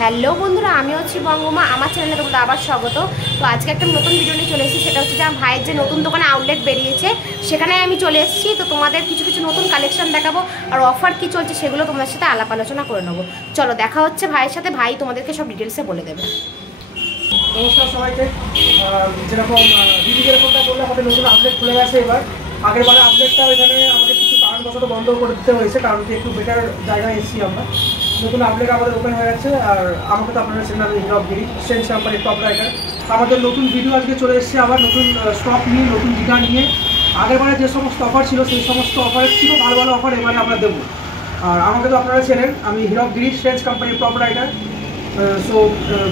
Hello বন্ধুরা, আমি হচ্ছি বঙ্গমা। আমার চ্যানেলে তোমাদের আবার স্বাগত। তো আজকে একটা নতুন ভিডিও নিয়ে চলে এসেছি। সেটা হচ্ছে যে আমার ভাইয়ের যে নতুন দোকানে আউটলেট বেরিয়েছে, সেখানে আমি চলে এসেছি। তো তোমাদের কিছু কিছু নতুন কালেকশন দেখাবো, আর অফার কি চলছে সেগুলো তোমাদের সাথে আলাপ আলোচনা করে নেবো। চলো দেখা হচ্ছে ভাইয়ের সাথে। ভাই তোমাদেরকে সব ডিটেলসে বলে দেবে। নমস্কার সবাইকে। যেরকম দিদি যেরকমটা বললে, আমাদের নতুন আপডেট খুলে গেছে। এবার আগের বারে আপডেটটা এখানে আমাদের কিছু কারণবশত বন্ধ করে দিতে হয়েছে, কারণ কি একটু বেটার জায়গায় এসেছি আমরা। নতুন আপডেট আমাদের ওপেন হয়ে গেছে। আর আমাকে তো আপনারা চেনেন, আমি হিরব গিরি, সেন্স কোম্পানির টপ রাইটার। আমাদের নতুন ভিডিও আজকে চলে এসেছে, আবার নতুন স্টক নিয়ে, নতুন ডিটা নিয়ে। আগের বারে যে সমস্ত অফার ছিল সেই সমস্ত অফারের থেকেও ভালো ভালো অফার এবারে আমরা দেবো। আর আমাকে তো আপনারা চেনেন, আমি হিরব গিরি, সেন্স কোম্পানির টপ রাইটার। সো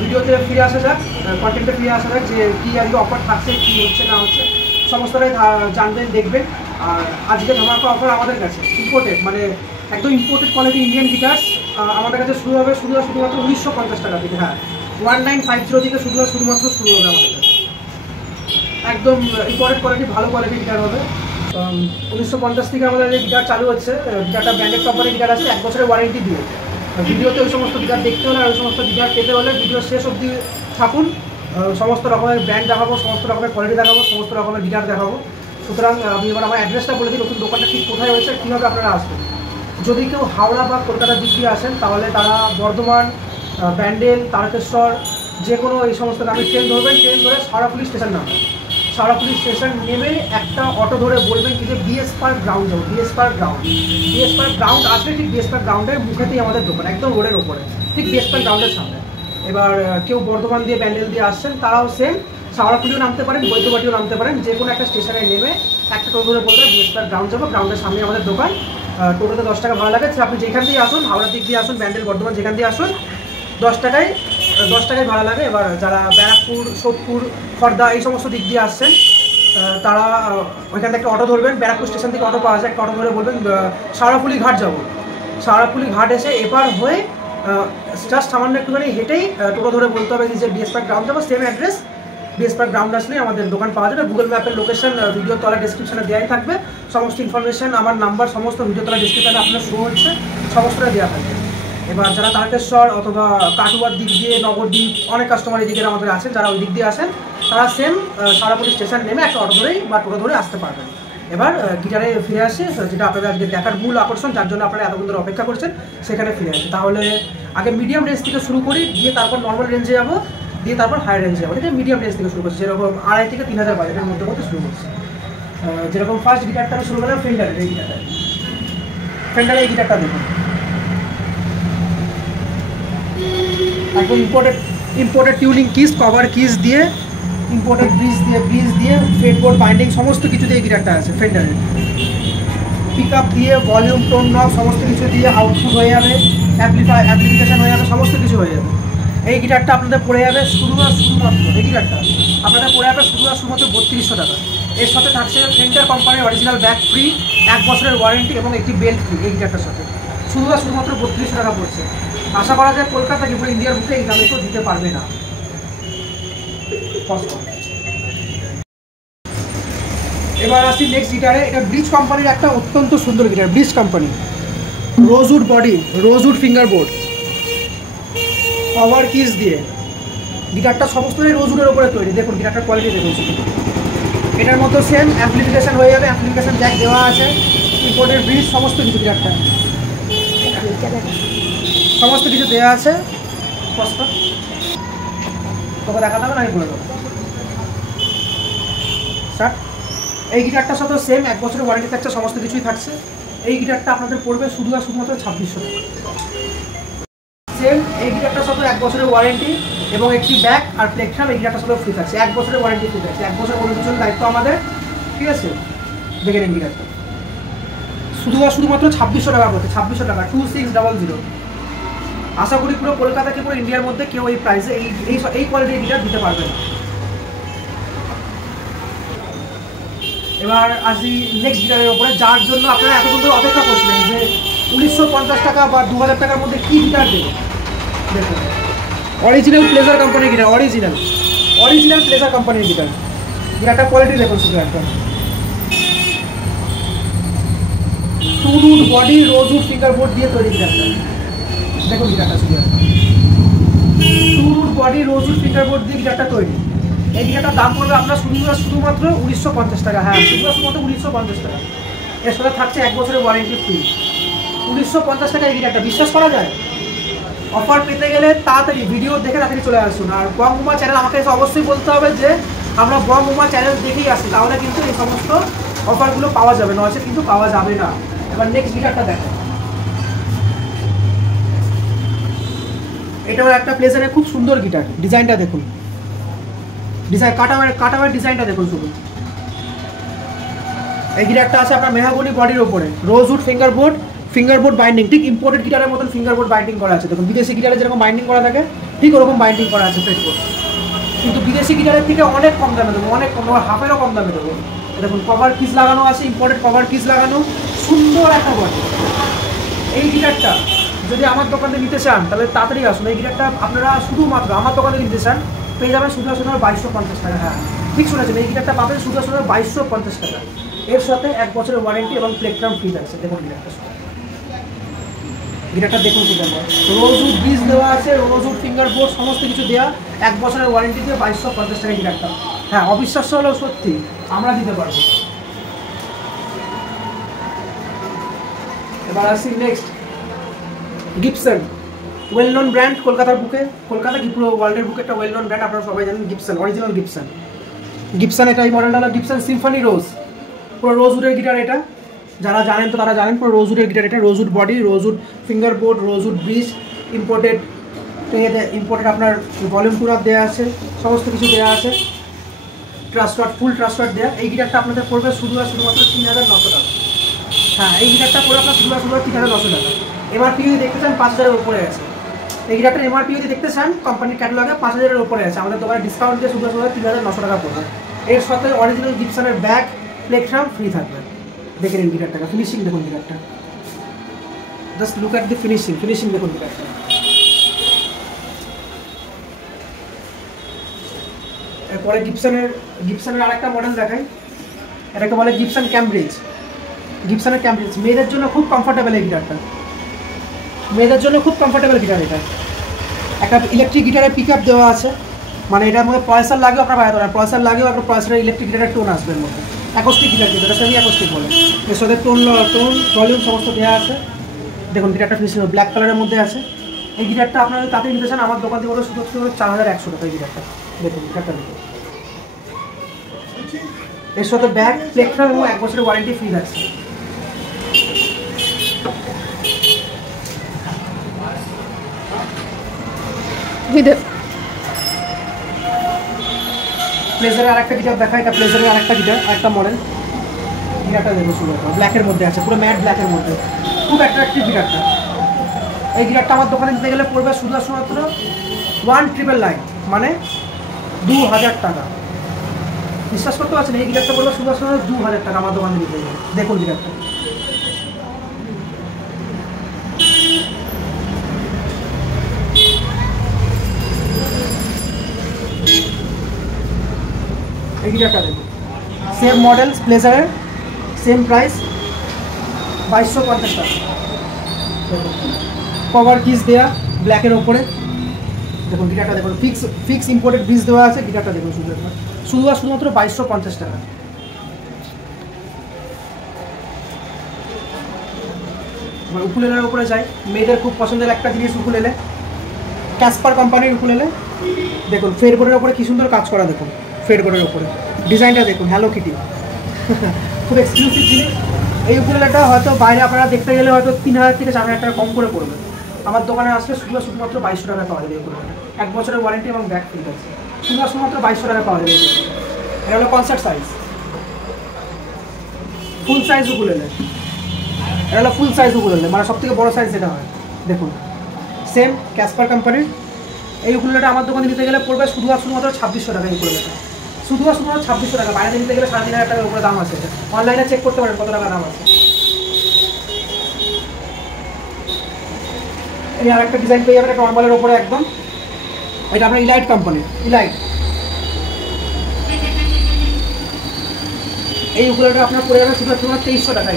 ভিডিওতে ফিরে আসা যাক, কন্টেন্টে ফিরে আসা যাক যে কী আজকে অফার থাকছে, কী হচ্ছে না হচ্ছে সমস্তটাই জানবেন, দেখবেন। আর আজকে ধামাকা অফার আমাদের কাছে ইম্পোর্টেড, মানে একদম ইম্পোর্টেড কোয়ালিটি ইন্ডিয়ান গিটার্স আমাদের কাছে শুরু হবে শুধুমাত্র 1950 টাকা থেকে। হ্যাঁ, 1950 থেকে শুধুমাত্র শুরু হবে আমাদের কাছে। একদম ইম্পোর্টেড কোয়ালিটি, ভালো কোয়ালিটির গিটার হবে। 1950 থেকে আমাদের যে গিটার চালু হচ্ছে, গিটারটা ব্র্যান্ডেড কোম্পানির গিটার আছে, 1 বছরের ওয়ারেন্টি দিয়ে। ভিডিওতে ওই সমস্ত গিটার দেখতে হলে আর ওই সমস্ত গিটার পেতে হলে ভিডিও শেষ অবধি থাকুন। সমস্ত রকমের ব্র্যান্ড দেখাবো, সমস্ত রকমের কোয়ালিটি দেখাবো, সমস্ত রকমের গিটার দেখাবো। সুতরাং আমি এবার আমার অ্যাড্রেসটা বলে দিই, নতুন দোকানটা ঠিক কোথায় হয়েছে, কীভাবে আপনারা আসবেন। যদি কেউ হাওড়া বা কলকাতার দিক দিয়ে আসেন, তাহলে তারা বর্ধমান, ব্যান্ডেল, তারকেশ্বর যে কোনো এই সমস্ত নামে ট্রেন ধরবেন। ট্রেন ধরে শাওড়াফুলি স্টেশন নামবেন। শাওড়াফুলি স্টেশন নেমে একটা অটো ধরে বলবেন কি যে বিএস পার্ক গ্রাউন্ড যাবো। বিএস পার্ক গ্রাউন্ড আসলে ঠিক বিএস পার্ক গ্রাউন্ডের মুখেতেই আমাদের দোকান, একদম রোডের ওপরে, ঠিক বিএস পার্ক গ্রাউন্ডের সামনে। এবার কেউ বর্ধমান দিয়ে, ব্যান্ডেল দিয়ে আসছেন, তারাও সেম শাওড়াফুলিও নামতে পারেন, বৈদ্যবাটিও নামতে পারেন। যে কোনো একটা স্টেশনে নেমে একটা টোটো ধরে বলবেন বিএস পার্ক গ্রাউন্ড যাবো, গ্রাউন্ডের সামনে আমাদের দোকান। টোটোতে 10 টাকা ভাড়া লাগে। আপনি যেখান দিয়ে আসুন, হাওড়ার দিক দিয়ে আসুন, ব্যান্ডেল, বর্ধমান যেখান দিয়ে আসুন, 10 টাকায় ভাড়া লাগে। এবার যারা ব্যারাকপুর, সোদপুর, খড়দা এই সমস্ত দিক দিয়ে আসছেন, তারা ওইখান থেকে অটো ধরবেন। ব্যারাকপুর স্টেশন থেকে অটো পাওয়া যায়, একটা অটো ধরে বলবেন শাওড়াফুলি ঘাট যাবো। শাওড়াফুলি ঘাট এসে এপার হয়ে জাস্ট সামান্য একটুখানি হেঁটেই টোটো ধরে বলতে হবে যে বিএস পার্ক গ্রাউন্ড যাবো। Same address, BS park ground আসলেই আমাদের দোকান পাওয়া যাবে। গুগল ম্যাপের লোকেশন ভিডিও তলা ডিসক্রিপশনে দেওয়াই থাকবে। সমস্ত ইনফরমেশন, আমার নাম্বার সমস্ত ভিডিও তলা ডিসক্রিপশনে আপনার শো হচ্ছে, সমস্তটা দেওয়া থাকবে। এবার যারা তারকেশ্বর অথবা কাটুয়ার দিক দিয়ে, নবদ্বীপ, অনেক কাস্টমার এই দিকের আমাদের আছেন, যারা ওই দিক দিয়ে আসেন, তারা সেম শাওড়াফুলি স্টেশন নেমে একটা অটো ধরেই বা টোটো ধরে আসতে পারবেন। এবার গিটারে ফিরে আসে, যেটা আপনাদের আজকে দেখার মূল আকর্ষণ, যার জন্য আপনারা এতক্ষণ ধরে অপেক্ষা করছেন, সেখানে ফিরে আসে। তাহলে আগে মিডিয়াম রেঞ্জ থেকে শুরু করি, দিয়ে তারপর নর্মাল রেঞ্জে যাবো, দিয়ে তারপর হাই রেঞ্জে যাবো। ঠিক আছে, মিডিয়াম রেঞ্জ থেকে শুরু করছি, যেরকম 2,500 থেকে 3,000 বাজেটের মধ্যে শুরু করছি। যেরকম ফার্স্ট গিটারটা আমি শুরু করলাম ফেন্ডারের। এই এই গিটারটা দেখুন, একদম imported tuning kiss, cover kiss দিয়ে, ইম্পোর্টেড ব্রিজ দিয়ে ফেডবোর্ড, বাইন্ডিং সমস্ত কিছু দিয়ে গিটারটা আছে ফেন্ডারের। পিক আপ দিয়ে, ভলিউম, টোন নব সমস্ত কিছু দিয়ে আউটপুট হয়ে যাবে, অ্যাপ্লিকেশন হয়ে যাবে, সমস্ত কিছু হয়ে যাবে। এই গিটারটা আপনাদের পড়ে যাবে শুধুমাত্র এই গিটারটা আপনাদের পড়ে যাবে শুধুমাত্র 3200 টাকা। এর সাথে থাকছে ফেন্ডার কোম্পানির অরিজিনাল ব্যাগ ফ্রি, 1 বছরের ওয়ারেন্টি এবং একটি বেল্ট ফ্রি। এই গিটারটার সাথে শুধুমাত্র 3200 টাকা পড়ছে। আশা করা যায় কলকাতা কি পুরো ইন্ডিয়ার বুকে এই দামে তো দিতে পারবে না। এবার আসি নেক্সট গিটারে। এটা ব্রিজ কোম্পানির একটা অত্যন্ত সুন্দর guitar, bridge company, rosewood body, rosewood finger board, power কিস দিয়ে। গিটারটা সমস্তটাই রোজউডের ওপরে তৈরি। দেখুন গিটারটার কোয়ালিটি দেখুন। এটার মতো সেম অ্যাপ্লিকেশন হয়ে যাবে, অ্যাপ্লিকেশন জ্যাক দেওয়া আছে, ইম্পোর্টেড ব্রিজ, সমস্ত কিছু গিটারটা সমস্ত কিছু দেওয়া আছে। স্পষ্ট তোকে দেখাতে হবে না, আমি বলে দেবো। স্যার, এই গিটারটার সাথে সেম 1 বছরের ওয়ারেন্টি থাকছে, সমস্ত কিছুই থাকছে। এই গিটারটা আপনাদের পড়বে শুধুমাত্র 2600 টাকা। সেম এই গিটারটার সাথে 1 বছরের ওয়ারেন্টি এবং একটি ব্যাগ আর প্লেকট্রাম এই গিটারটার সাথে ফ্রি থাকছে। 1 বছরের ওয়ারেন্টি ফ্রি থাকছে, 1 বছর পরিবেশনের দায়িত্ব আমাদের। ঠিক আছে, দেখে নিন গিটারটা শুধুমাত্র 2600 টাকা পড়ছে, 2600 টাকা, 2600। আশা করি পুরো কলকাতাকে, পুরো ইন্ডিয়ার মধ্যে কেউ এই প্রাইসে এই কোয়ালিটির গিটার দিতে পারবে না। এবার আসি নেক্সট গিটারের ওপরে, যার জন্য আপনারা এতক্ষণ ধরে অপেক্ষা করছিলেন যে 1950 টাকা বা 2000 টাকার মধ্যে কী গিটার দেবে। দেখুন, অরিজিনাল প্লেজার কোম্পানির গিটার, অরিজিনাল প্লেজার কোম্পানির গিটার। গিটারটা কোয়ালিটি দেখুন শুধু একদম। টুরুড বডি, রোজউড ফিঙ্গার বোর্ড দিয়ে তৈরি গিটারটা। দেখুন গিটারটা শুধু বডি রোজউড ফিঙ্গারবোর্ড দিয়ে গিটারটা তৈরি। এই গিটারটার দাম পড়বে আপনার শুধুমাত্র 1950 টাকা। হ্যাঁ, শুধুমাত্র 1950 টাকা। এর সাথে থাকছে 1 বছরের ওয়ারেন্টি ফ্রি। 1950 টাকা এই গিটারটা, বিশ্বাস করা যায়? অফার পেতে গেলে তাড়াতাড়ি ভিডিও দেখে তাড়াতাড়ি চলে আসুন। আর বং উমা চ্যানেল, আমাকে এসে অবশ্যই বলতে হবে যে আমরা বং উমা চ্যানেল দেখেই আসি, তাহলে কিন্তু এই সমস্ত অফারগুলো পাওয়া যাবে, নয়তো কিন্তু পাওয়া যাবে না। এবার নেক্সট গিটারটা দেখো, এটাও একটা প্লেজারের খুব সুন্দর গিটার। ডিজাইনটা দেখুন, ডিজাইন কাটাওয়ার ডিজাইনটা দেখুন শুধু। এই গিটারটা আছে আপনার মেহাগনি বডির ওপরে, রোজউড ফিঙ্গারবোর্ড বাইন্ডিং, ঠিক ইম্পোর্টেড গিটারের মতন ফিঙ্গারবোর্ড বাইন্ডিং করা আছে। দেখুন বিদেশি গিটারে যেরকম বাইন্ডিং করা থাকে ঠিক ওরকম বাইন্ডিং করা আছে ফ্রেটবোর্ড, কিন্তু বিদেশি গিটারের থেকে অনেক কম দামে দেবো, অনেক কম, হাফেরও কম দামে দেবো। দেখুন কভার কিস লাগানো আছে, ইম্পোর্টেড কভার কিস লাগানো, সুন্দর একটা বডি। এই গিটারটা যদি আমার দোকানে নিতে চান তাহলে তাড়াতাড়ি আসুন। এই গিটারটা আপনারা শুধুমাত্র আমার দোকানে নিতে চান পেয়ে যাবেন শুধু 2250 টাকা। হ্যাঁ ঠিক শুনেছেন, এই গিটারটা পাবেন শুধু 2250 টাকা। এর সাথে 1 বছরের ওয়ারেন্টি এবং প্লেটফর্ম ফ্রি আছে। দেখুন গিটারটা দেখুন, রোজউড বিজ দেওয়া আছে, রোজউড ফিঙ্গারবোর্ড সমস্ত কিছু দেওয়া, 1 বছরের ওয়ারেন্টি দিয়ে 2250 টাকা গিটারটা। হ্যাঁ অবিশ্বাস্য হলেও সত্যি, আমরা দিতে পারবো। এবার আসি next, Gibson, well known brand, কলকাতার বুকে, কলকাতা কি পুরো ওয়ার্ল্ডের বুকে একটা ওয়েল নোন ব্র্যান্ড, আপনারা সবাই জানেন। গিবসন, অরিজিনাল গিবসন এটা, এই মডেলটা হলো গিবসন সিম্ফনি রোজ, পুরো রোজউডের গিটার এটা। যারা জানেন তো তারা জানেন, পুরো রোজউডের গিটার এটা। Rosewood body, rosewood fingerboard, rosewood bridge, imported আপনার ভলিউম টুনার দেওয়া আছে, সমস্ত কিছু দেওয়া আছে, ট্রাস্টওয়ার্ড, ফুল ট্রাস্টওয়ার্ড দেওয়া। এই গিটারটা আপনাদের পড়বে শুধুমাত্র 3900 টাকা। হ্যাঁ এই গিটারটা পড়বে আপনার শুধুমাত্র 3900 টাকা। এমআরপি যদি দেখতে চান 5000-এর উপরে আছে। এই গিটারটার এমআরপি যদি দেখতে চান কোম্পানির ক্যাটালগে 5000-এর উপরে আছে, আমাদের দোকানে ডিসকাউন্ট দিয়ে শুধু 3900 টাকা পড়বে। এর সাথে অরিজিনাল গিবসনের ব্যাগ, প্লেটফর্ম ফ্রি থাকবে। দেখে নিন গিটারটা, ফিনিশিং দেখুন গিটারটা, just look at the finishing দেখুন গিটারটা। এরপরে গিবসনের আরেকটা মডেল দেখাই, এটাকে বলে গিবসন ক্যামব্রিজ। মেয়েদের জন্য খুব কমফোর্টেবল এই গিটারটা, মেয়েদের জন্য খুব কমফোর্টেবল গিটার এটা। একটা ইলেকট্রিক গিটারের পিক আপ দেওয়া আছে, মানে এটার মধ্যে পয়সার লাগেও আপনার বাজাতে পারেন, পয়সার লাগেও আপনার পয়সার ইলেকট্রিক গিটারের টোন আসবে এর মধ্যে। অ্যাকোস্টিক গিটার কিন্তু এটা সেমি অ্যাকোস্টিক বলে, এর সাথে টোন ভলিউম সমস্ত দেওয়া আছে। দেখুন গিটারটা ফিনিশিং ব্ল্যাক কালারের মধ্যে আছে। এই গিটারটা আপনারা তাতে নিতে চান আমার দোকান থেকে বলে শুধু 4100 টাকা এই গিটারটা। দেখুন গিটারটা দেখুন, এর সাথে ব্যাগ, প্লেটফর্ম এবং 1 বছরের ওয়ারেন্টি ফ্রি আছে। প্লেজারের আরেকটা গিটার দেখা, এটা প্লেজারের আরেকটা গিটার, আরেকটা মডেল। গিটারটা দেখো শুরু ব্ল্যাকের মধ্যে আছে, পুরো ম্যাট ব্ল্যাকের মধ্যে, খুব অ্যাট্রাকটিভ গিটারটা। এই গিটারটা আমার দোকানে নিতে গেলে পড়বে শুধুমাত্র 1999, মানে 2000 টাকা। বিশ্বাস করতে পারছেন, এই গিটারটা পড়বে শুধুমাত্র 2000 টাকা আমার দোকানে নিতে গেলে। দেখুন গিটারটা, এই গিটারটা দেখুন, সেম মডেল প্লেজারের, সেম প্রাইস 2250 টাকা। কভার কিস দেওয়া ব্ল্যাকের ওপরে। দেখুন গিটারটা দেখুন, ফিক্স ইম্পোর্টেড ব্রিজ দেওয়া আছে। গিটারটা দেখুন শুধুমাত্র 2250 টাকা। উকুলেলের উপরে যাই, মেয়েদের খুব পছন্দের একটা জিনিস উকুলেলে, ক্যাসপার কোম্পানির উকুলেলে। দেখুন ফেডবোর্ডের উপরে কি সুন্দর কাজ করা, দেখুন ফেডবোর্ডের উপরে ডিজাইনটা দেখুন, হ্যালো কিটি, খুব এক্সক্লুসিভ জিনিস। এই উকুলেলেটা হয়তো বাইরে আপনারা দেখতে গেলে হয়তো 3000 থেকে 4000 টাকা কম করে পড়বে, আমার দোকানে আসলে শুধুমাত্র 2200 টাকা পাওয়া যাবে। এই উকুলেলেটা 1 বছরের ওয়ারেন্টি এবং ব্যাক ফ্রি আছে, শুধুমাত্র 2200 টাকা পাওয়া যাবে। এটা হলো কনসার্ট সাইজ, ফুল সাইজ উকুলেলে। এটা হলো ফুল সাইজ উকুলেলে, মানে সব থেকে বড় সাইজ যেটা হয়। দেখুন সেম ক্যাসপার কোম্পানির। এই উকুলেলেটা আমার দোকানে নিতে গেলে পড়বে শুধুমাত্র 2600 টাকা। এই উকুলেলেটা শুধুমাত্র 2600 টাকা, বাইরে নিতে গেলে 3500 টাকার উপরে দাম আছে। এটা অনলাইনে চেক করতে পারেন কত টাকা দাম আছে। এই আর একটা ডিজাইন পেয়ে যাবেন একটা নর্মালের উপরে একদম, এটা আপনার ইলাইট কোম্পানির, ইলাইট। এই উকুলেলেটা আপনার পড়ে যাবে শুধু 2300 টাকা।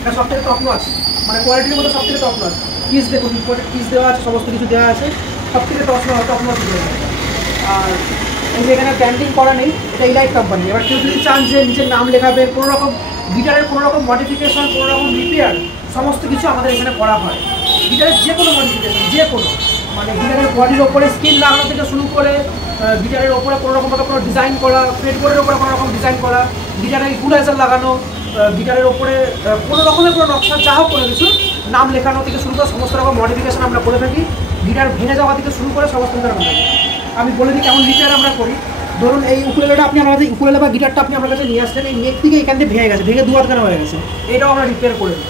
এটা সব থেকে টপ নচ, মানে কোয়ালিটির মধ্যে সব থেকে টপ নচ। পিস দেখুন, ইম্পোর্টেড পিস দেওয়া আছে, সমস্ত কিছু দেওয়া আছে। সব থেকে টপ নচ আর এই যে এখানে ব্র্যান্ডিং করা নেই, এটা ইলাইট কোম্পানি। এবার কেউ যদি চান যে নিজের নাম লেখাবেন, কোনো রকম গিটারের কোনো রকম মডিফিকেশন, কোনো রকম রিপেয়ার, সমস্ত কিছু আমাদের এখানে করা হয়। গিটারের যে কোনো মডিফিকেশন, যে কোনো মানে গিটারের বডির ওপরে স্কিন লাগানো থেকে শুরু করে গিটারের ওপরে কোনো রকমভাবে কোনো ডিজাইন করা, ফ্রেটবোর্ডের ওপরে কোনো রকম ডিজাইন করা, গিটারের ইকুয়ালাইজার লাগানো, গিটারের ওপরে কোনো রকমের কোনো নকশা যা হোক কোনো কিছু নাম লেখানো থেকে শুরু করে সমস্ত রকম মডিফিকেশন আমরা করে থাকি। গিটার ভেঙে যাওয়া থেকে শুরু করে সমস্ত কিছু আমরা আমি বলে দিই কেমন রিপেয়ার আমরা করি। ধরুন এই উকুলেলেটা আপনি আমাদের উকুলেলে বা গিটারটা আপনি আমার কাছে নিয়ে আসলেন, এই নেক থেকে এখান থেকে ভেঙে গেছে, ভেঙে 2 হাতখানা হয়ে গেছে, এটাও আমরা রিপেয়ার করে দিই।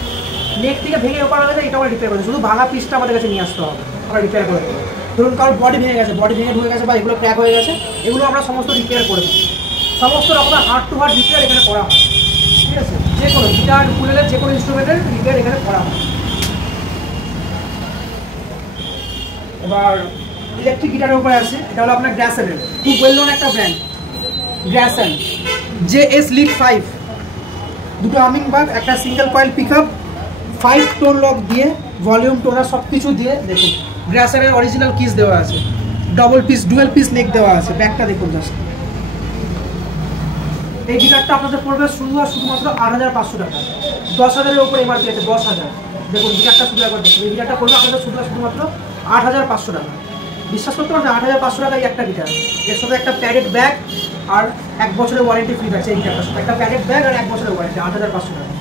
নেক থেকে ভেঙে ওপর হয়ে গেছে, এটাও আমরা রিপেয়ার করে দিই। শুধু ভাঙা পিসটা আমাদের কাছে নিয়ে আসতে হবে, আমরা রিপেয়ার করে দিই। ধরুন কারোর বডি ভেঙে গেছে, বডি ভেঙে ঢুকে গেছে বা এগুলো ক্র্যাক হয়ে গেছে, এগুলো আমরা সমস্ত রিপেয়ার করে দিই। সমস্ত রকমের হার্ট টু হার্ট রিপেয়ার এখানে করা হয়, ঠিক আছে? যে কোনো গিটার, উকুলেলের যে কোনো ইনস্ট্রুমেন্টের রিপেয়ার এখানে করা হয়। এবার ইলেকট্রিক গিটারের উপরে আছে, এটা হলো আপনার গ্রাসেনের খুব ওয়েল নোন একটা ব্র্যান্ড, গ্রাসেন JS Lead 5, দুটো হামিং বাগ, একটা single coil pickup, 5 tone lock দিয়ে, ভলিউম টোনার সব কিছু দিয়ে। দেখুন গ্রাসেনের অরিজিনাল কিস দেওয়া আছে, double piece dual piece neck দেওয়া আছে, ব্যাকটা দেখুন জাস্ট। এই গিটারটা আপনাদের পড়বে শুধুমাত্র 8,500 টাকা, 10,000-এর উপরে এমআরপি আছে, 10,000। দেখুন গিটারটা শুধু একবার দেখুন, এই গিটারটা পড়বে আপনাদের শুধুমাত্র 8,500 টাকা। বিশ্বাস করতে পারবেন 8,500 টাকা এই একটা গিটার, এর সাথে একটা প্যাডেড ব্যাগ আর 1 বছরের ওয়ারেন্টি ফ্রি আছে। এই গিটারটার সাথে একটা প্যাডেড ব্যাগ আর 1 বছরের ওয়ারেন্টি, 8,500 টাকা।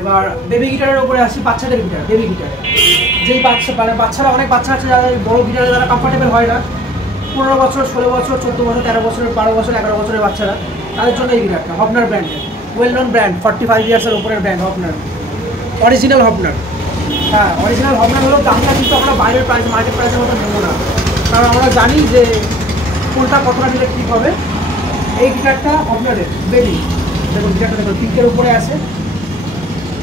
এবার বেবি গিটারের উপরে আসি, বাচ্চাদের গিটার, বেবি গিটার। যেই বাচ্চারা অনেক বাচ্চা আছে যারা বড় গিটারে যারা কমফোর্টেবল হয় না, 15 বছর, 16 বছর, 14 বছর, 13 বছরের, 12 বছর, 11 বছরের বাচ্চারা, তাদের জন্য এই গিটারটা হফনার ব্র্যান্ডের, ওয়েল নোন ব্র্যান্ড, 45 ইয়ার্সের উপরের ব্র্যান্ড হফনার, অরিজিনাল হফনার। হ্যাঁ, অরিজিনাল হফনার হলো দামটা কিন্তু আমরা বাইরের প্রাইস, মার্কেট প্রাইসের মতো নেবো না, কারণ আমরা জানি যে কোনটা কতটা নিলে কী হবে। এই গিটারটা হফনারের বেবি, দেখুন গিটারটা দেখুন পিঙ্কের উপরে আছে,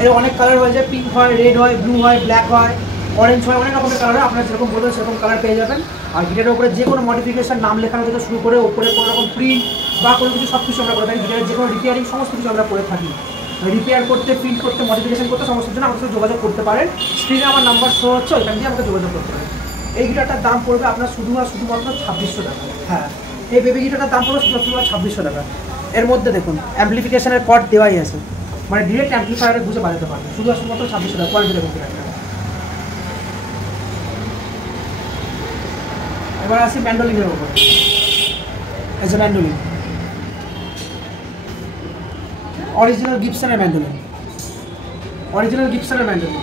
এর অনেক কালার হয়ে যায়, পিঙ্ক হয়, রেড হয়, ব্লু হয়, ব্ল্যাক হয়, অরেঞ্জ হয়, অনেক রকমের কালার হয়। আপনারা যেরকম বলবেন সেরকম কালার পেয়ে যাবেন। আর গিটারের উপরে যে কোনো মডিফিকেশন, নাম লেখানো থেকে শুরু করে ওপরে কোনো রকম প্রিন্ট বা কোনো কিছু সব কিছু আমরা করে থাকি। গিটারের যে কোনো রিপেয়ারিং সমস্ত কিছু আমরা করে থাকি। রিপেয়ার করতে, প্রিন্ট করতে, মডিফিকেশন করতে সমস্ত জন্য আমাদের সাথে যোগাযোগ করতে পারেন। স্ক্রিনে আমার নাম্বার শো হচ্ছে, ওইখান দিয়ে আমাকে যোগাযোগ করতে পারেন। এই গিটারটার দাম পড়বে আপনার শুধুমাত্র 2,600 টাকা। হ্যাঁ, এই বেবি গিটারটার দাম পড়বে শুধুমাত্র 2,600 টাকা। এর মধ্যে দেখুন অ্যাম্পলিফিকেশনের কর্ড দেওয়াই আছে, মানে ডিরেক্ট অ্যাম্পলিফায়ারে বুঝে বাজাতে পারবে, শুধুমাত্র 2,600 টাকা। কোয়ালিটি দেখুন গিটারটা। এবার আসি ম্যান্ডোলিনের উপরে, এই যে ম্যান্ডোলিন, অরিজিনাল গিবসনের ম্যান্ডোলিন, অরিজিনাল গিবসনের ম্যান্ডোলিন।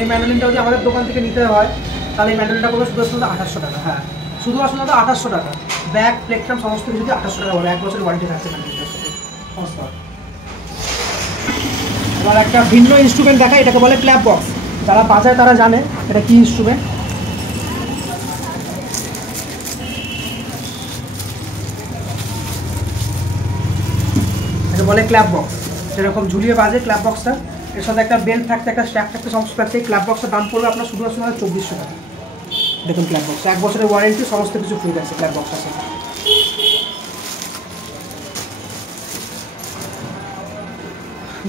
এই ম্যান্ডোলিনটা যদি আমাদের দোকান থেকে নিতে হয় তাহলে এই ম্যান্ডোলিনটা পড়বে শুধু 800 টাকা। হ্যাঁ, শুধু 800 টাকা, ব্যাগ, প্লেটফর্ম সমস্ত কিছু যদি 800 টাকা বলে, 1 বছরের ওয়ারেন্টি থাকছে ম্যান্ডোলিনটার সাথে সমস্ত। এবার একটা ভিন্ন ইনস্ট্রুমেন্ট দেখায়, এটাকে বলে ক্ল্যাপ বক্স। যারা বাজায় তারা জানে এটা কী ইনস্ট্রুমেন্ট। এটা বলে ক্ল্যাপ বক্স, সেরকম ঝুলিয়ে বাজে ক্ল্যাপ বক্সটা। এর সাথে একটা বেল্ট থাকতে, একটা স্ট্র্যাপ থাকতে, সমস্ত থাকতে। এই ক্ল্যাপ বক্সের দাম পড়বে আপনার শুধু 2,400 টাকা। দেখুন ক্ল্যাপ বক্স, 1 বছরের ওয়ারেন্টি, সমস্ত কিছু ফ্রি আছে ক্ল্যাপ বক্সের সাথে।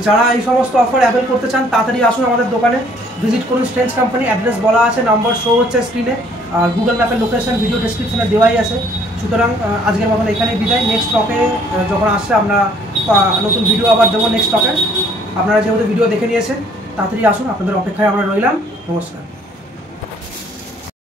যারা এই সমস্ত অফার অ্যাভেল করতে চান তাড়াতাড়ি আসুন আমাদের দোকানে, ভিজিট করুন স্ট্রেঞ্জ কোম্পানি। অ্যাড্রেস বলা আছে, নাম্বার শো হচ্ছে স্ক্রিনে, আর গুগল ম্যাপের লোকেশন ভিডিও ডেসক্রিপশনে দেওয়াই আছে। সুতরাং আজকের মতন এখানেই বিদায়। নেক্সট স্টকে যখন আসছে আমরা নতুন ভিডিও আবার দেবো নেক্সট স্টকে। আপনারা যেহেতু ভিডিও দেখে নিয়েছেন তাড়াতাড়ি আসুন, আপনাদের অপেক্ষায় আমরা রইলাম। নমস্কার।